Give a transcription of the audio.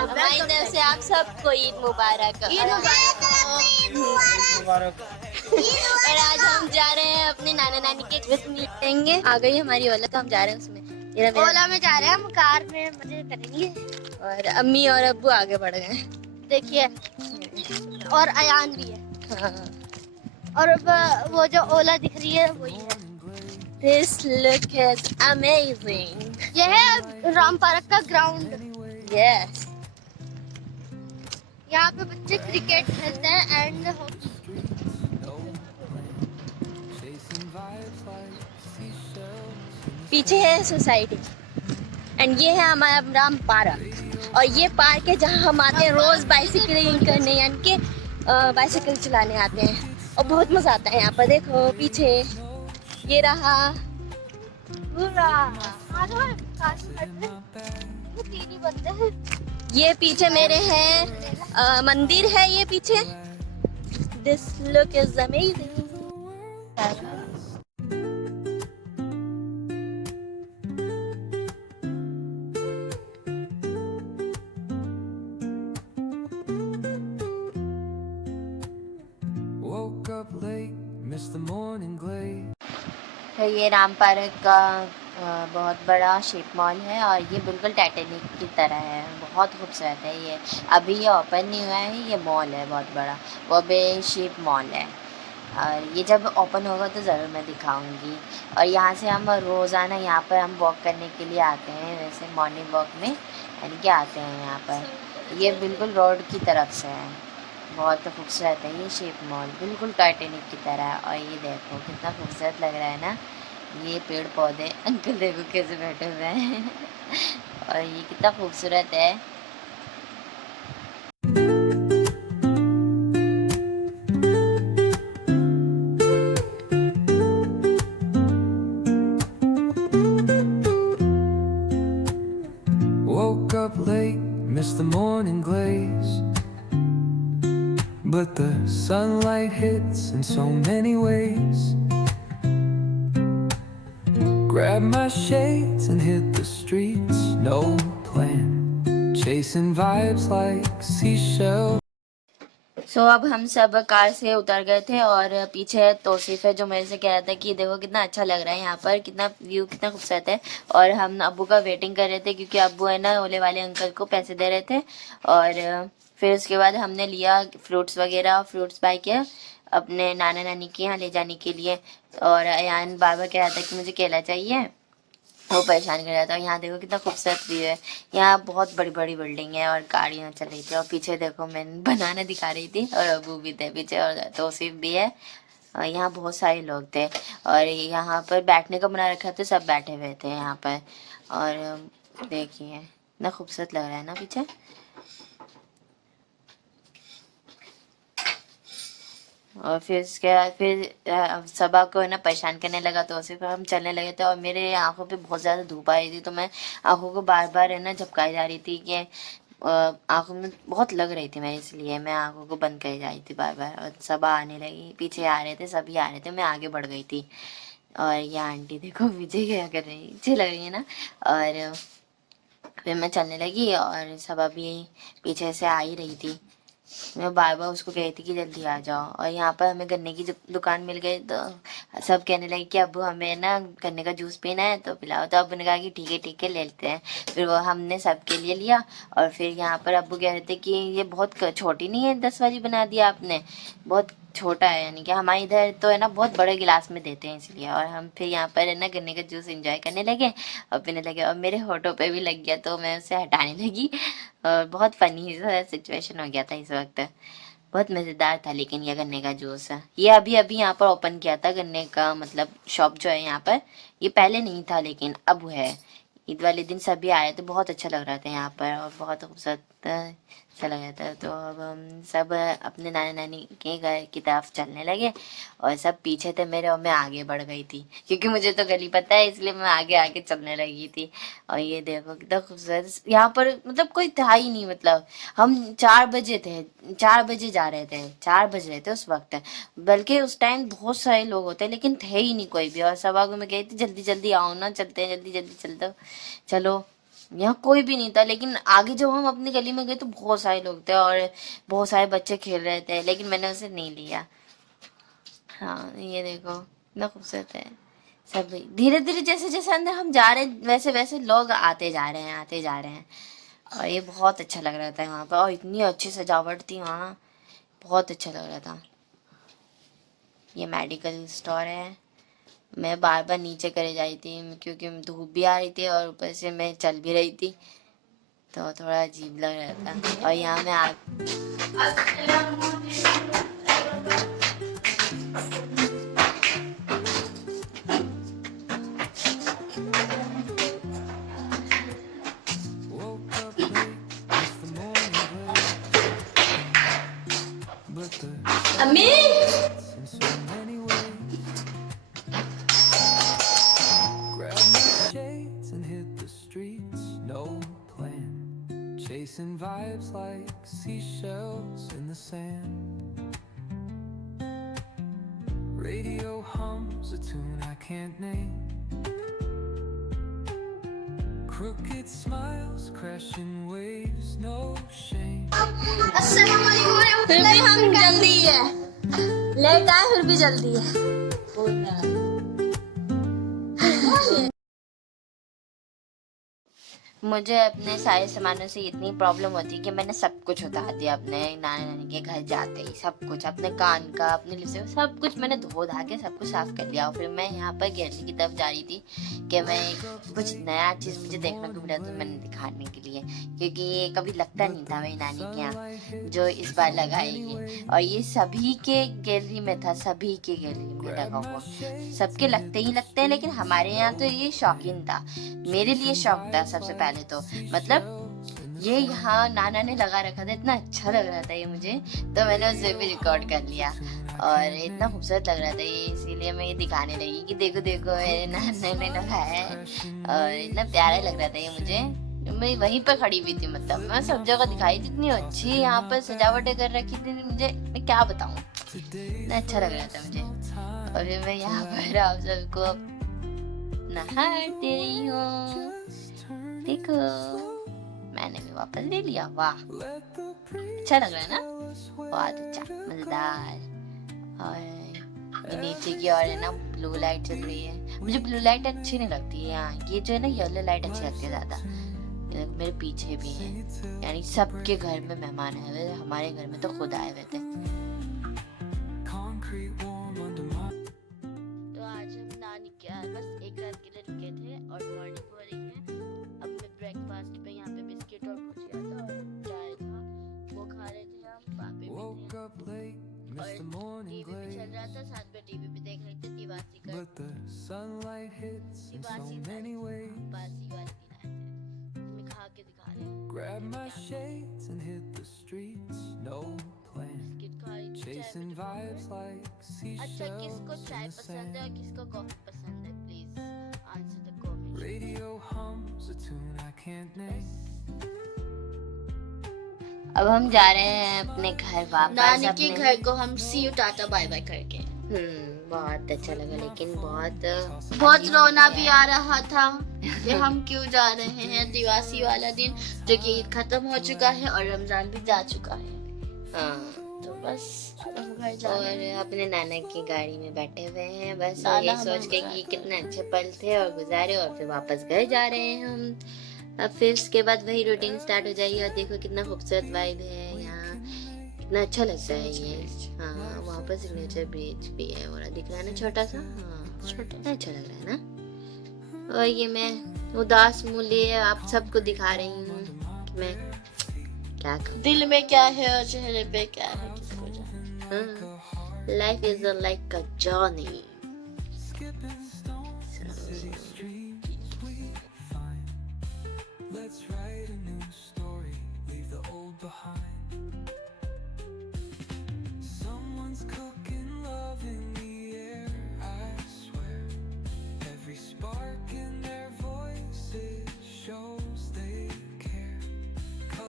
हमारी तरफ से आप सबको ईद मुबारक। और आज हम जा रहे हैं अपने नाना नानी के विथ मिलेंगे। आ गई हमारी ओला, तो हम जा रहे हैं उसमें। ओला में जा रहे हैं हम, कार में मजे करेंगे। और अम्मी और अब्बू आगे बढ़ गए, देखिए। और अयान भी है। हाँ। और वो जो ओला दिख रही है वही है। This look is amazing. ये है राम पार्क का ग्राउंड। Yes. यहाँ पे बच्चे क्रिकेट खेलते हैं एंड हॉकी। पीछे है सोसाइटी एंड ये है हमारा राम पार्क। और ये पार्क है जहाँ हम आते हैं रोज बाइसिकलिंग करने, यानी कि बाइसिकल चलाने आते हैं। और बहुत मजा आता है यहाँ पर। देखो पीछे ये रहा। तीन ही बंदे हैं। ये पीछे मेरे हैं मंदिर है ये पीछे। This look is amazing. तो ये राम पार्क का बहुत बड़ा शिप मॉल है और ये बिल्कुल टाइटैनिक की तरह है। बहुत खूबसूरत है ये। अभी ये ओपन नहीं हुआ है, ये मॉल है बहुत बड़ा, वो भी शिप मॉल है। और ये जब ओपन होगा तो ज़रूर मैं दिखाऊंगी। और यहाँ से हम रोज़ाना यहाँ पर हम वॉक करने के लिए आते हैं, वैसे मॉर्निंग वॉक में यानी कि आते हैं यहाँ पर। ये बिल्कुल रोड की तरफ से है। बहुत खूबसूरत है ये शिप मॉल, बिल्कुल टाइटैनिक की तरह। और ये देखो कितना खूबसूरत लग रहा है ना। ये पेड़ पौधे, अंकल देखो कैसे बैठे हुए हैं। और ये कितना खूबसूरत है। Woke up late, missed the morning glaze, but the sunlight hits in so many ways. Grab my shades and hit the streets, no plan, chasing vibes like seashells. सो अब हम सब कार से उतर गए थे और पीछे तौसीफ है जो मेरे से कह रहा था कि देखो कितना अच्छा लग रहा है यहाँ पर, कितना व्यू कितना खूबसूरत है। और हम अब्बू का वेटिंग कर रहे थे क्योंकि अब्बू है ना ओले वाले अंकल को पैसे दे रहे थे। और फिर उसके बाद हमने लिया फ्रूट्स वगैरह, फ्रूट्स बाय किया अपने नाना नानी के यहाँ ले जाने के लिए। और अयान बार बार कह रहा था कि मुझे केला चाहिए, वो परेशान कर रहा था। यहाँ देखो कितना खूबसूरत व्यू है। यहाँ बहुत बड़ी बड़ी बिल्डिंग है और गाड़ियाँ चल रही थी। और पीछे देखो मैं बनाना दिखा रही थी और अबू भी थे पीछे और तौसीफ भी है। और यहाँ बहुत सारे लोग थे और यहाँ पर बैठने का बना रखा था, सब बैठे हुए थे यहाँ पर। और देखिए इतना खूबसूरत लग रहा है ना पीछे। और फिर उसके बाद फिर सबा को है ना परेशान करने लगा, तो उसी पर हम चलने लगे थे। और मेरे आंखों पे बहुत ज़्यादा धूप आ रही थी, तो मैं आंखों को बार बार है ना झपकाई जा रही थी कि आंखों में बहुत लग रही थी मैं, इसलिए मैं आंखों को बंद कर जा रही थी बार बार। और सबा आने लगी, पीछे आ रहे थे, सभी आ रहे थे, मैं आगे बढ़ गई थी। और ये आंटी देखो पीछे क्या कर रही है, अच्छी लग रही है ना। और फिर मैं चलने लगी और सबा भी पीछे से आ ही रही थी। मैं बार बार उसको कही थी कि जल्दी आ जाओ। और यहाँ पर हमें गन्ने की दुकान मिल गई, तो सब कहने लगे कि अब हमें ना गन्ने का जूस पीना है तो पिलाओ। तो अब्बू ने कहा कि ठीक है ले लेते हैं। फिर वो हमने सबके लिए लिया। और फिर यहाँ पर अब्बू कह रहे थे कि ये बहुत छोटी नहीं है, 10 वाली बना दिया आपने, बहुत छोटा है। यानी कि हमारे इधर तो है ना बहुत बड़े गिलास में देते हैं इसलिए। और हम फिर यहाँ पर है ना गन्ने का जूस एंजॉय करने लगे और पीने लगे। और मेरे होठों पे भी लग गया तो मैं उसे हटाने लगी। और बहुत फनी सिचुएशन हो गया था इस वक्त, बहुत मज़ेदार था। लेकिन ये गन्ने का जूस ये अभी अभी यहाँ पर ओपन किया था, गन्ने का मतलब शॉप जो है यहाँ पर, ये पहले नहीं था लेकिन अब है। ईद वाले दिन सभी आए तो बहुत अच्छा लग रहा था यहाँ पर और बहुत खूबसूरत अच्छा लग रहा था। तो अब हम सब अपने नाना नानी के घर की तरफ चलने लगे और सब पीछे थे मेरे और मैं आगे बढ़ गई थी क्योंकि मुझे तो गली पता है, इसलिए मैं आगे आगे चलने लगी थी। और ये देखो कितना खूबसूरत यहाँ पर, मतलब कोई था ही नहीं। मतलब हम 4 बजे थे, 4 बजे जा रहे थे, 4 बज रहे थे उस वक्त, बल्कि उस टाइम बहुत सारे लोग होते लेकिन थे ही नहीं कोई भी। और सब आगे में गई थी जल्दी जल्दी आओ ना, चलते हैं जल्दी जल्दी चलते चलो। यहाँ कोई भी नहीं था, लेकिन आगे जब हम अपनी गली में गए तो बहुत सारे लोग थे और बहुत सारे बच्चे खेल रहे थे, लेकिन मैंने उसे नहीं लिया। हाँ ये देखो कितना खूबसूरत है। सब धीरे धीरे जैसे जैसे अंदर हम जा रहे हैं वैसे वैसे लोग आते जा रहे हैं, आते जा रहे हैं, और ये बहुत अच्छा लग रहा था वहाँ पर, और इतनी अच्छी सजावट थी वहाँ, बहुत अच्छा लग रहा था। ये मेडिकल स्टोर है। मैं बार बार नीचे करे जा रही थी क्योंकि धूप भी आ रही थी और ऊपर से मैं चल भी रही थी, तो थोड़ा अजीब लग रहा था। और यहाँ मैं Woke up late, missed the morning blaze, but the अम्मी in so many ways. Grabbed my shades and hit the streets, no plan. Chasing vibes like seashells in the sand. Radio hums a tune I can't name. Crooked smiles, crashing waves, no shame. फिर भी हम जल्दी है, late आए फिर भी जल्दी है। मुझे अपने सारे सामानों से इतनी प्रॉब्लम होती है कि मैंने सब कुछ उतार दिया अपने नाना नानी के घर जाते ही, सब कुछ, अपने कान का, अपने लिपस्टिक, सब कुछ मैंने धो धा के सब कुछ साफ कर लिया। और फिर मैं यहाँ पर गैलरी की तरफ जा रही थी कि मैं कुछ नया चीज़ मुझे देखने को मिला तो मैंने दिखाने के लिए, क्योंकि ये कभी लगता नहीं था मेरी नानी के यहाँ जो इस बार लगाएगी, और ये सभी के गैलरी में था, सभी के गैलरी में लगा हुआ, सबके लगते ही लगते हैं, लेकिन हमारे यहाँ तो ये शौकीन था, मेरे लिए शौक था सबसे पहले तो, मतलब ये यहाँ नाना ने लगा रखा था, इतना अच्छा लग रहा था ये मुझे, तो मैंने उसे भी रिकॉर्ड कर लिया और इतना खूबसूरत लग रहा था ये, इसीलिए मैं ये दिखाने लगी कि देखो देखो मेरे नाना ने लगाया है, और इतना प्यारा लग रहा था ये मुझे। मैं वहीं पर खड़ी हुई थी, मतलब मैं सब जगह दिखाई थी, इतनी अच्छी यहाँ पर सजावटें कर रखी थी, मुझे मैं क्या बताऊँ, इतना अच्छा लग रहा था मुझे। और फिर मैं यहाँ पर आप सबको नहा दे रही हूँ, देखो मैंने भी वापस ले लिया, वाह अच्छा लग रहा है ना, बहुत अच्छा मजेदार। और नीचे की ओर है ना ब्लू लाइट चल रही है, मुझे ब्लू लाइट अच्छी नहीं लगती है यहाँ, ये जो है ना येलो लाइट अच्छी लगती है ज्यादा। मेरे पीछे भी है, यानी सबके घर में मेहमान आए हुए, हमारे घर में तो खुद आए हुए थे। तो आज हम नानी के बस एक रात के लिए रुके थे और मॉर्निंग हो रही है। अब मैं ब्रेकफास्ट पे यहाँ पे बिस्किट और भुजिया था और चाय था, वो खा रहे थे हम, पापे भी थे, और टीवी भी चल रहा था, साथ में टीवी भी देख रहे थे दिवासी का, दिवासी वाली दिलाए थे, मैं खा के दिखा रही हूँ। Grab my shades and hit the streets, no plan. Biscuit खा रही थी, चाय Chasing भी vibes like अच्छा किसको seashells चाय in the पसंद है और sand. किसको कॉफी पसंद है, please answer the comment. Radio hums a tune I can't name. अब हम जा रहे हैं अपने घर वापस, नानी अपने के घर को हम सी यू टाटा बाय बाय करके। बहुत अच्छा लगा, लेकिन बहुत रोना भी आ रहा था कि हम क्यों जा रहे हैं, दिवासी वाला दिन जो कि ईद खत्म हो चुका है और रमजान भी जा चुका है, हाँ, तो बस अब हम घर जा और रहे हैं। अपने नाना की गाड़ी में बैठे हुए हैं, बस नाना ये हमें सोच के उतार कि कर कितने अच्छे पल थे और गुजारे, और फिर वापस घर जा रहे हैं हम। अब फिर उसके बाद वही रूटीन स्टार्ट हो जाएगी, और देखो कितना खूबसूरत वाइब है यहाँ, कितना अच्छा लगता है ये। हाँ वहाँ पर सिग्नेचर ब्रिज भी है, और दिख रहा है ना छोटा सा, हाँ छोटा, अच्छा लग रहा है ना। और ये मैं उदास मुँह लिए आप सबको दिखा रही हूँ कि मैं क्या कहूँ, दिल में क्या है और चेहरे पे क्या है किसको जाने। Life is like a journey. Let's write a new story, leave the old behind.